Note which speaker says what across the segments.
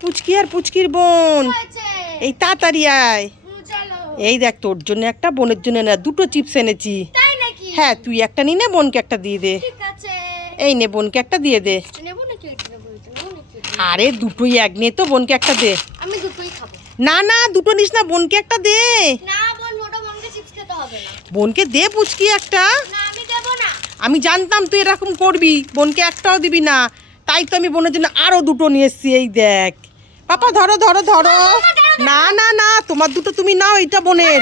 Speaker 1: পুচকি আর পুচকির বোন। এই তাড়াতাড়ি আয়। এই দেখ তোর জন্য একটা বোনের জন্য না দুটো চিপস এনেছি। হ্যাঁ তুই একটা নিয়ে নে বোনকে একটা দিয়ে দে। এই নে বোনকে একটা দিয়ে দে? আরে দুটোই এক নিয়ে তো বোনকে একটা দে। না না দুটো নিস না বোনকে একটা দে।
Speaker 2: বোনকে
Speaker 1: দে পুচকি একটা।
Speaker 2: আমি
Speaker 1: আমি জানতাম তুই এরকম করবি বোনকে একটাও দিবি না। তাই তো আমি বোনের জন্য আরও দুটো নিয়ে এসছি এই দেখ। পাপা ধরো ধরো ধরো। না না না তোমার দুটো তুমি নাও এটা বোনের।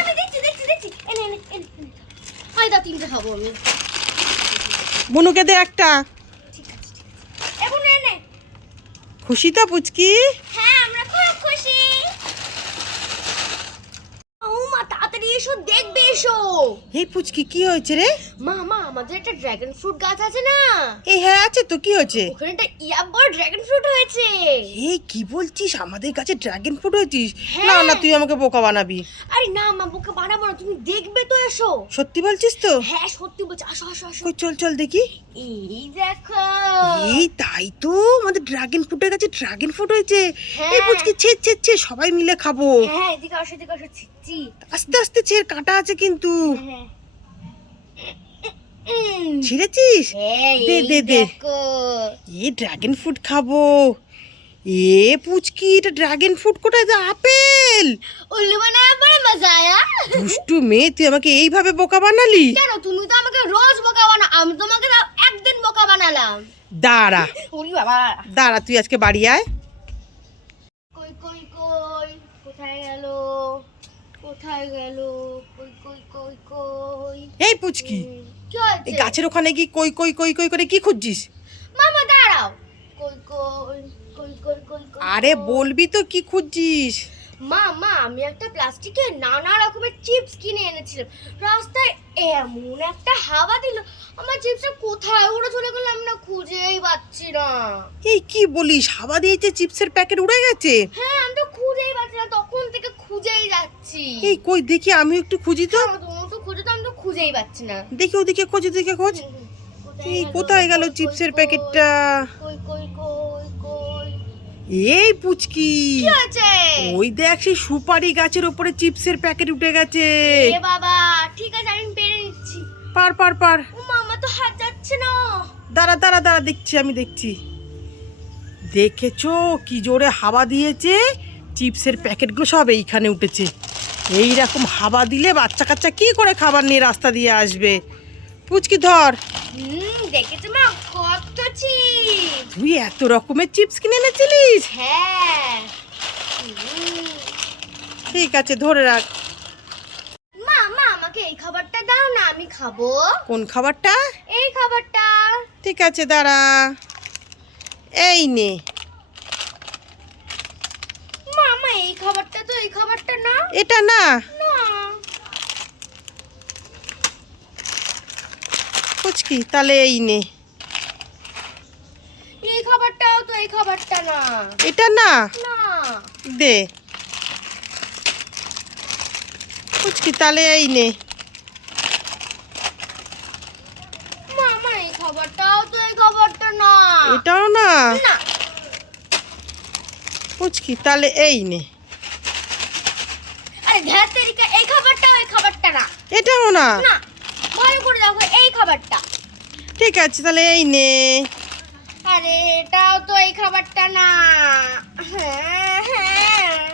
Speaker 1: বনুকে দে একটা। খুশি তো পুচকি?
Speaker 2: হ্যাঁ আমরা খুব খুশি ও মা তাড়াতাড়ি এসো দেখবে এসো।
Speaker 1: এই পুচকি কি হয়েছে রে?
Speaker 2: মা মা আমাদের একটা ড্রাগন ফ্রুট গাছ আছে না?
Speaker 1: এই হ্যাঁ আছে তো কি হয়েছে?
Speaker 2: ওখানে একটা ইয়া বড় ড্রাগন ফ্রুট হয়েছে।
Speaker 1: এই কি বলছিস? আমাদের কাছে ড্রাগন ফ্রুট হয়েছিস?
Speaker 2: হ্যাঁ।
Speaker 1: না না তুই আমাকে বোকা বানাবি।
Speaker 2: আরে না মা বোকা বানাবো না তুমি দেখবে তো এসো।
Speaker 1: সত্যি বলছিস তো?
Speaker 2: হ্যাঁ সত্যি বলছি আসো আসো আসো।
Speaker 1: কই চল চল দেখি।
Speaker 2: এই দেখো।
Speaker 1: এই তাই তো আমাদের ড্রাগন ফ্রুটের কাছে ড্রাগন ফ্রুট হয়েছে।
Speaker 2: হ্যাঁ।
Speaker 1: এই পুচকি ছে ছে ছে সবাই মিলে খাব।
Speaker 2: হ্যাঁ এদিকে আসো এদিকে আসো ছিচ্ছি
Speaker 1: আস্তে আস্তে ছের কাটা আছে কিন্তু।
Speaker 2: হ্যাঁ।
Speaker 1: ছিঁড়েছিস? দে, দে, দে। এ ড্রাগন ফ্রুট খাব। এ পুচকি এটা ড্রাগন ফ্রুট কোথায়? তো আপেল।
Speaker 2: উল্লু বানায় পরে মজা আয়া?
Speaker 1: দুষ্টু মেয়ে তুই আমাকে এইভাবে বোকা বানালি?
Speaker 2: কেন? তুমি তো আমাকে রোজ বোকা বানা আমি তোমাকে একদিন বোকা বানালাম।
Speaker 1: দাঁড়া। দাঁড়া তুই আজকে বাড়ি আয়।
Speaker 2: কোথায় গেল? কই কই কই কই?
Speaker 1: এই পুচকি
Speaker 2: কি
Speaker 1: এই গাছের ওখানে কি কই কই কই কই করে কি খুঁজছিস?
Speaker 2: মামা দাঁড়াও। কই কই কই কই কই কই
Speaker 1: আরে বলবি তো কি খুঁজছিস?
Speaker 2: মা মা আমি একটা প্লাস্টিকের নানা রকমের চিপস কিনে এনেছিলাম। রাস্তায় এমন একটা হাওয়া দিল। আমার চিপসটা কোথায়? উড়ে চলে গেল আমি না খুঁজেই পাচ্ছি না।
Speaker 1: এই কি বলিস? হাওয়া দিয়েছে চিপসের প্যাকেট উড়ে গেছে।
Speaker 2: হ্যাঁ আমি তো খুঁজেই পাচ্ছি না তখন থেকে যাচ্ছি
Speaker 1: এই কই দেখি আমি একটু খুঁজি তো।
Speaker 2: তো খুঁজে তো আমি তো খুঁজেই পাচ্ছি না।
Speaker 1: দেখি ওদিকে খোঁজ ওদিকে খোঁজ। এই কোথায় গেল চিপসের প্যাকেটটা?
Speaker 2: কই কই কই কই?
Speaker 1: এই পুচকি। ওই দেখ সেই সুপারি গাছের ওপরে চিপসের প্যাকেট উঠে গেছে।
Speaker 2: এ বাবা ঠিক আছে আমি পেরে নিচ্ছি।
Speaker 1: পার পার পার।
Speaker 2: ও মামা তো হাত যাচ্ছে না।
Speaker 1: দাঁড়া দাঁড়া দাঁড়া দেখছি আমি দেখছি। দেখেছ কি জোরে হাওয়া দিয়েছে? চিপসের প্যাকেটগুলো সব এইখানে উঠেছে। এই রকম হাওয়া দিলে বাচ্চা কাচ্চা কি করে খাবার নিয়ে রাস্তা দিয়ে আসবে? পুচকি ধর।
Speaker 2: হুম দেখেছ মা কত চিপ
Speaker 1: তুই এত রকমের চিপস কিনে এনেছিলিস?
Speaker 2: হ্যাঁ।
Speaker 1: ঠিক আছে ধরে রাখ।
Speaker 2: মা মা আমাকে এই খাবারটা দাও না আমি খাব।
Speaker 1: কোন খাবারটা?
Speaker 2: এই খাবারটা।
Speaker 1: ঠিক আছে দাঁড়া। এই নে
Speaker 2: মা মা এই খাবারটা তো এই খাবারটা না?
Speaker 1: এটা না। পুচকি তাহলে এই নে।
Speaker 2: এই খাবারটাও তো এই খাবারটা না।
Speaker 1: এটা না?
Speaker 2: না।
Speaker 1: দে। পুচকি তাহলে এই নে।
Speaker 2: মা মা এই খাবারটাও তো এই খাবারটা না।
Speaker 1: এটাও না?
Speaker 2: না।
Speaker 1: পুচকি তাহলে এই নে।
Speaker 2: এই খাবারটা না।
Speaker 1: এটাও না?
Speaker 2: না ভালো করে দেখো এই খাবারটা।
Speaker 1: ঠিক আছে তাহলে এই নে।
Speaker 2: আরে এটাও তো এই খাবারটা না। হ্যাঁ হ্যাঁ।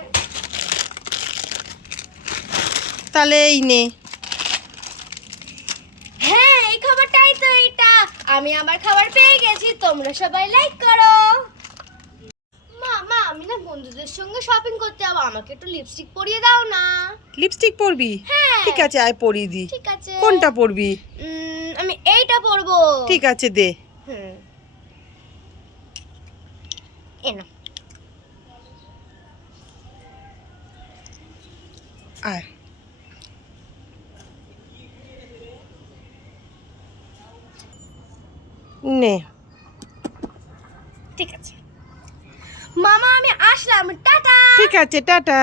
Speaker 1: তাহলে এই নে।
Speaker 2: হ্যাঁ এই খাবারটাই তো এইটা। আমি আমার খাবার পেয়ে গেছি তোমরা সবাই লাইক করো মা মা আমি না বন্ধুদের সঙ্গে শপিং করতে যাব আমাকে একটু লিপস্টিক পরিয়ে দাও না।
Speaker 1: লিপস্টিক পরবি?
Speaker 2: হ্যাঁ।
Speaker 1: ঠিক আছে আয় পরিয়ে দি।
Speaker 2: ঠিক আছে।
Speaker 1: কোনটা পরবি?
Speaker 2: আমি এইটা পরবো।
Speaker 1: ঠিক আছে দে।
Speaker 2: হুম। এনো
Speaker 1: আয়। নে।
Speaker 2: ঠিক আছে। মামা আমি আসলাম। টাটা!
Speaker 1: ঠিক আছে টাটা।